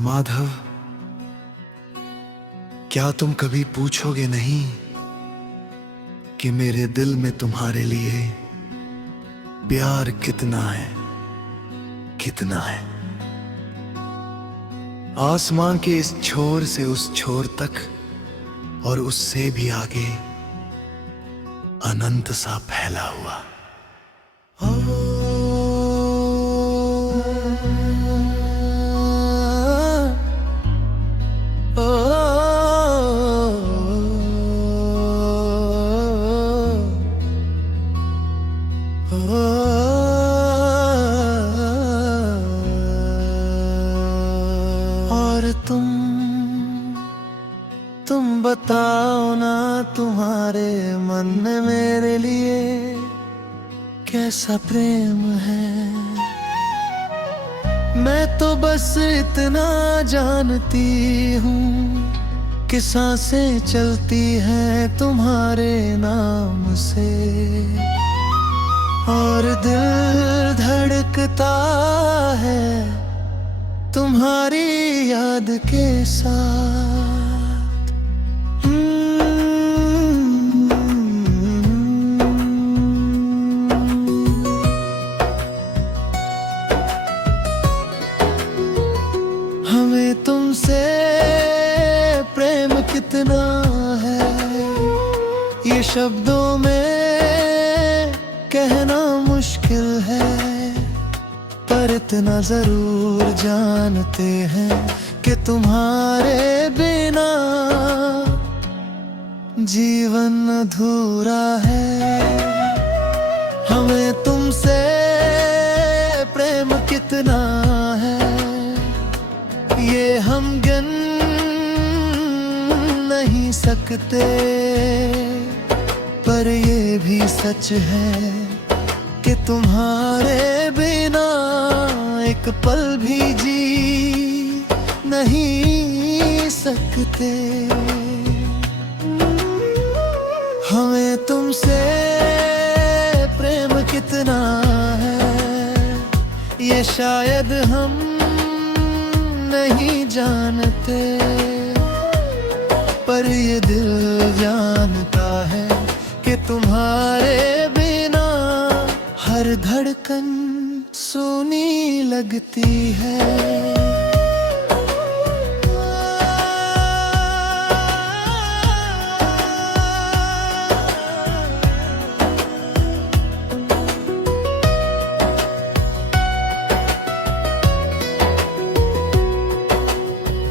माधव, क्या तुम कभी पूछोगे नहीं कि मेरे दिल में तुम्हारे लिए प्यार कितना है, कितना है। आसमां के इस छोर से उस छोर तक और उससे भी आगे अनंत सा फैला हुआ। और तुम बताओ ना, तुम्हारे मन में मेरे लिए कैसा प्रेम है। मैं तो बस इतना जानती हूँ कि सांसें चलती हैं तुम्हारे नाम से, और दिल धड़कता है तुम्हारी याद के साथ। हमें तुमसे प्रेम कितना है, ये शब्दों में कहना मुश्किल है, पर इतना जरूर जानते हैं कि तुम्हारे बिना जीवन अधूरा है। हमें तुमसे प्रेम कितना है, ये हम गिन नहीं सकते, पर ये भी सच है कि तुम्हारे बिना एक पल भी जी नहीं सकते। हमें तुमसे प्रेम कितना है, ये शायद हम नहीं जानते, पर ये दिल जानता है कि तुम्हारे बिना हर धड़कन सुनी लगती है।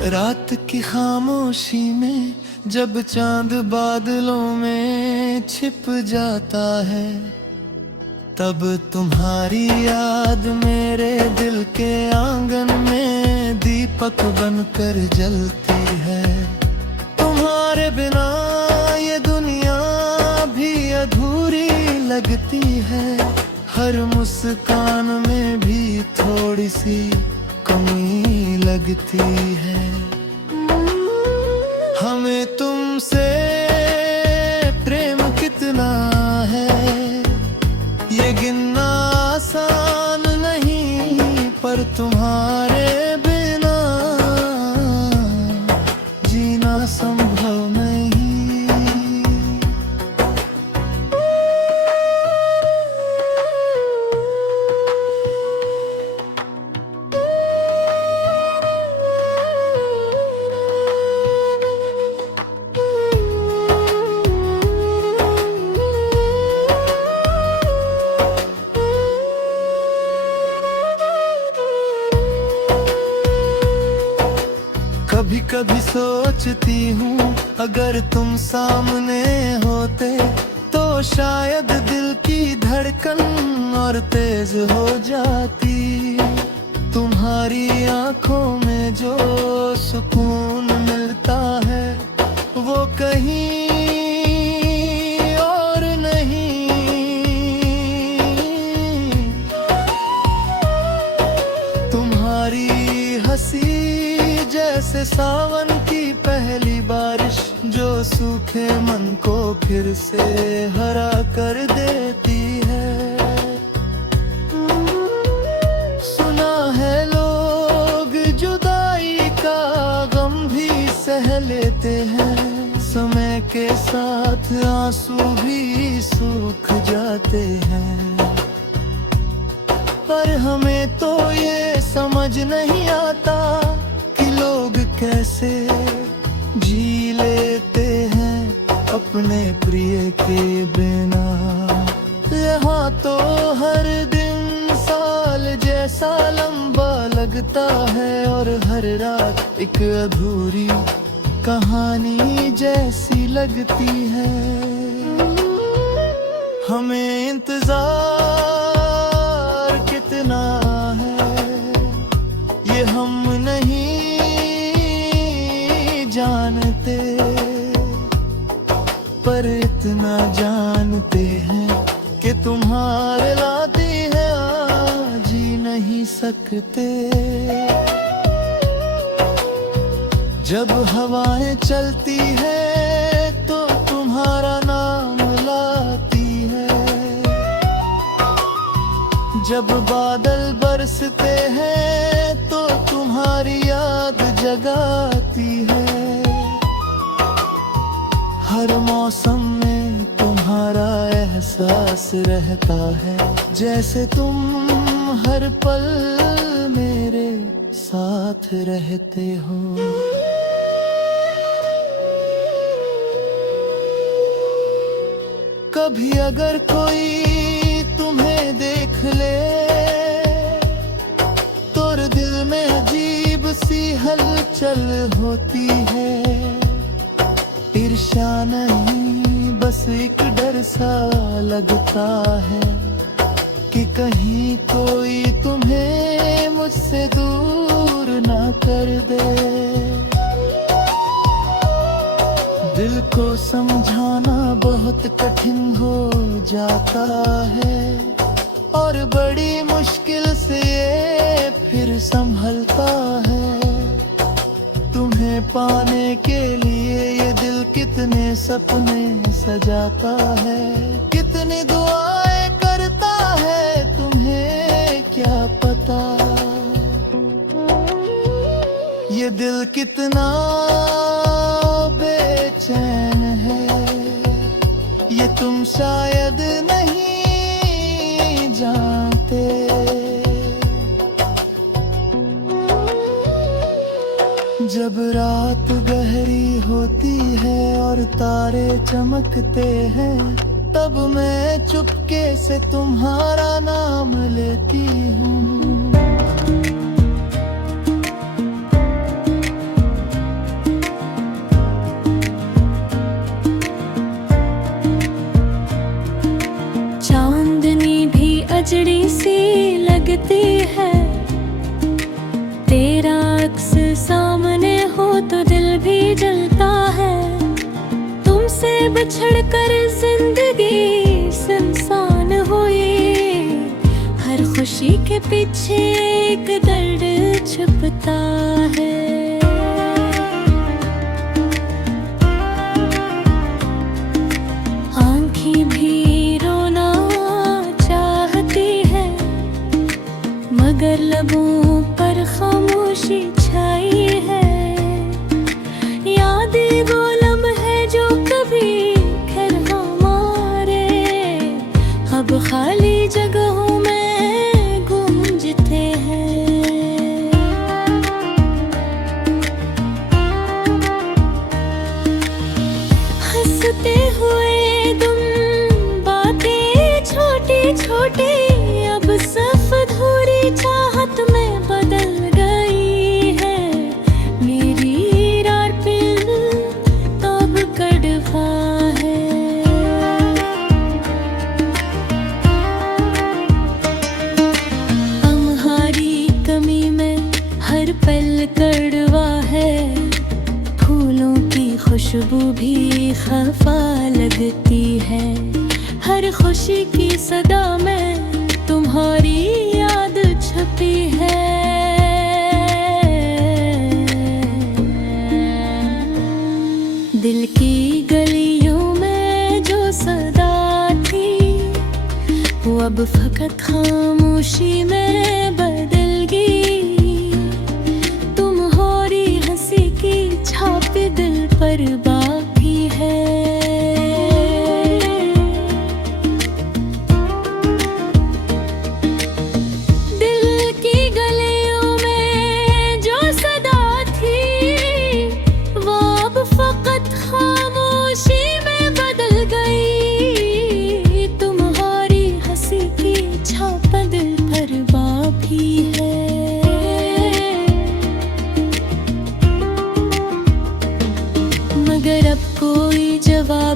रात की खामोशी में जब चांद बादलों में छिप जाता है, तब तुम्हारी याद मेरे दिल के आंगन में दीपक बनकर जलती है। तुम्हारे बिना ये दुनिया भी अधूरी लगती है, हर मुस्कान में भी थोड़ी सी कमी लगती है। हमें तुमसे प्रेम कितना है, ये गिनना आसान नहीं, पर तुम्हारे बिना जीना संभव नहीं। कभी कभी सोचती हूँ, अगर तुम सामने होते तो शायद दिल की धड़कन और तेज हो जाती। तुम्हारी आंखों में जो सुकून मिलता है वो कहीं और नहीं। तुम्हारी हंसी जैसे सावन की पहली बारिश, जो सूखे मन को फिर से हरा कर देती है। सुना है लोग जुदाई का साथ आंसू भी सूख जाते हैं। पर हमें तो ये समझ नहीं आता कि लोग कैसे जी लेते हैं अपने प्रिय के बिना। यहाँ तो हर दिन साल जैसा लंबा लगता है और हर रात एक अधूरी कहानी जैसी लगती है। हमें इंतजार कितना है ये हम नहीं जानते, पर इतना जानते हैं कि तुम्हारे लाती है आज जी नहीं सकते। जब हवाएं चलती है तो तुम्हारा नाम लाती है। जब बादल बरसते हैं तो तुम्हारी याद जगाती है। हर मौसम में तुम्हारा एहसास रहता है, जैसे तुम हर पल मेरे साथ रहते हो। कभी अगर कोई तुम्हें देख ले तो दिल में अजीब सी हलचल होती है। ईर्ष्या नहीं बस एक डर सा लगता है कि कहीं कोई तुम्हें मुझसे दूर ना कर दे। दिल को समझाना बहुत कठिन हो जाता है और बड़ी मुश्किल से ये फिर संभलता है। तुम्हें पाने के लिए ये दिल कितने सपने सजाता है, कितनी दुआएं करता है तुम्हें क्या पता। ये दिल कितना बेचैन है ये तुम शायद नहीं जानते। जब रात गहरी होती है और तारे चमकते हैं, तब मैं चुपके से तुम्हारा नाम लेती हूँ। अजड़ी सी लगती है, तेरा अक्स सामने हो तो दिल भी जलता है। तुमसे बिछड़ कर जिंदगी सुनसान हुई, हर खुशी के पीछे एक दर्द छुपता है। आँखें भी मगर लबों पर खामोशी छाई है। यादें वो लम्हे जो कभी खैर हमारे अब खाली जगहों में गूंजते हैं। हंसते हुए तुम बातें छोटी छोटी अब सब अधूरी चाहत में बदल गई है। मेरी रार पिल तो अब कड़वा है। तुम्हारी कमी में हर पल कड़वा है। फूलों की खुशबू भी खफा लगती है। हर खुशी की सदा में तुम्हारी याद छुपी है। दिल की गलियों में जो सदा थी वो अब फकत खामोशी में बदल गई। तुम्हारी हंसी की छाप दिल पर बाकी है।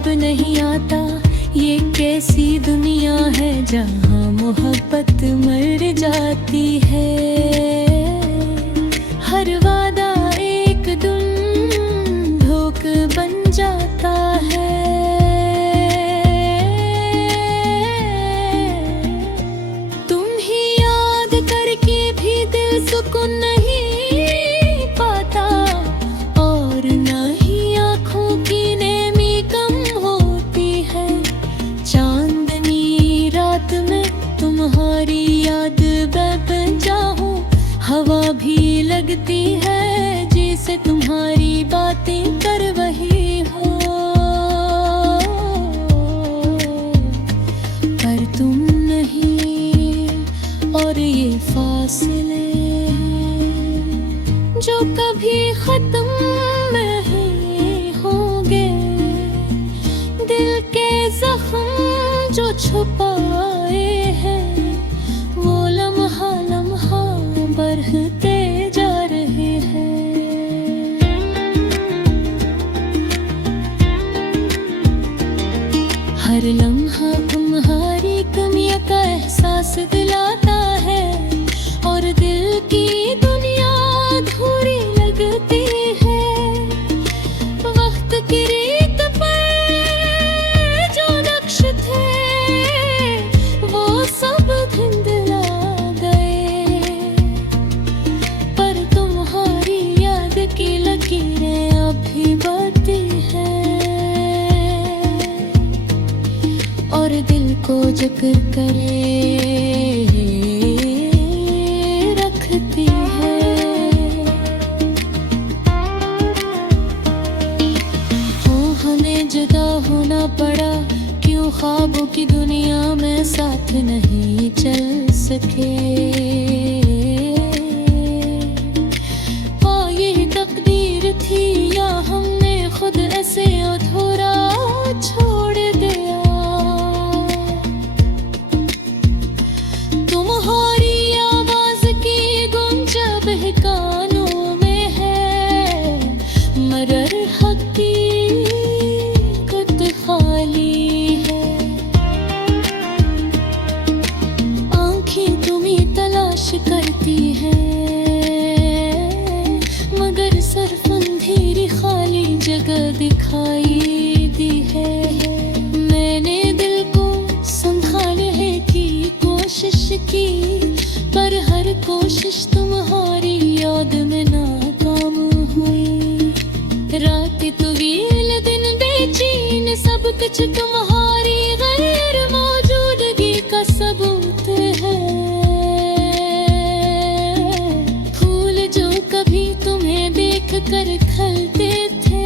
अब नहीं आता, ये कैसी दुनिया है जहाँ मोहब्बत मर जाती है। हर वादा एक दिन धोख बन जाता है। तुम ही याद करके भी दिल सुकून नहीं पाता, और न ही आँखों की नेमी कम होती है। चांदनी रात में तुम्हारी याद बन जाऊं, हवा भी लगती है जैसे तुम्हारी बातें कर वही हो। पर तुम नहीं, और ये फासले जो कभी खत्म नहीं होंगे, दिल के जख्म जो छुपाए हैं, वो लम्हा लम्हा बढ़ते जा रहे हैं। हर लम्हा तुम्हारी कमियों का एहसास दिलाता है, और दिल की दुनिया अधूरी लगती है। वक्त की रीत पर जो नक्श थे वो सब धुंधला गए, पर तुम्हारी याद की लकीरें अभी बहती हैं, और दिल को जकड़ करे रखती है। हो हमें जुदा होना पड़ा, क्यों ख्वाबों की दुनिया में साथ नहीं चल सके। ये तकदीर थी या हमने खुद ऐसे अधूरा छोड़ दिया। तुम्हारी आवाज की गूंज बहकानों में है, मगर हकीकत खाली है। आंखें तुम्हें तलाश करती हैं, मगर सिर्फ अंधेरी खाली जगह दिखाई दी है। मैंने दिल को संभालने की कोशिश की, पर हर कोशिश तुम्हारी याद में नाकाम हुई। रात तवील दिन बेचैन, सब कुछ तुम्हारी गैर मौजूदगी का सबूत है। फूल जो कभी तुम्हें देख कर खिलते थे,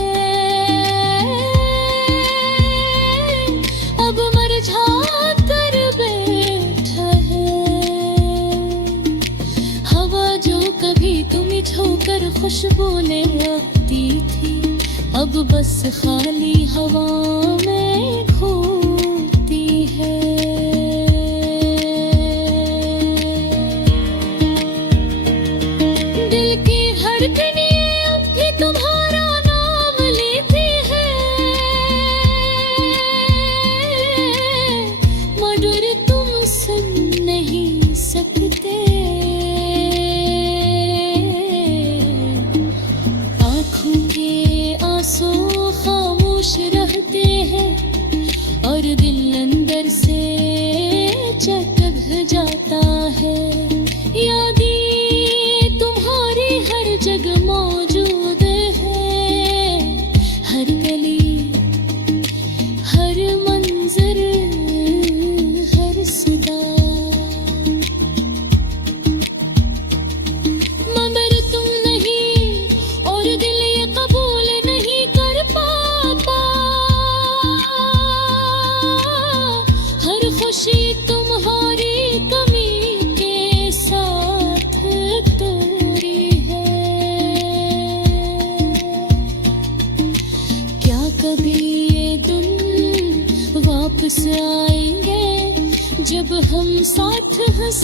अब मुरझा कर बैठा है। हवा जो कभी तुम्हें छूकर खुशबू ले आती थी, अब बस खाली हवा में घूमती है। दिल की धड़कनें अब भी तुम्हारा नाम लेती है, मगर तुम सुन नहीं सकते। आँखों के आंसू खामोश रहते हैं, और दिल अंदर से जकड़ जाता है। यादें तुम्हारी हर जगह मौजूद है, हर गली, हर मंजर, हर सदा। मगर तुम नहीं, और दिल ये कबूल नहीं कर पाता। हर खुशी तुम्हारी कमी के साथ तोड़ी है। क्या कभी ये दिन वापस आएंगे, जब हम साथ हंस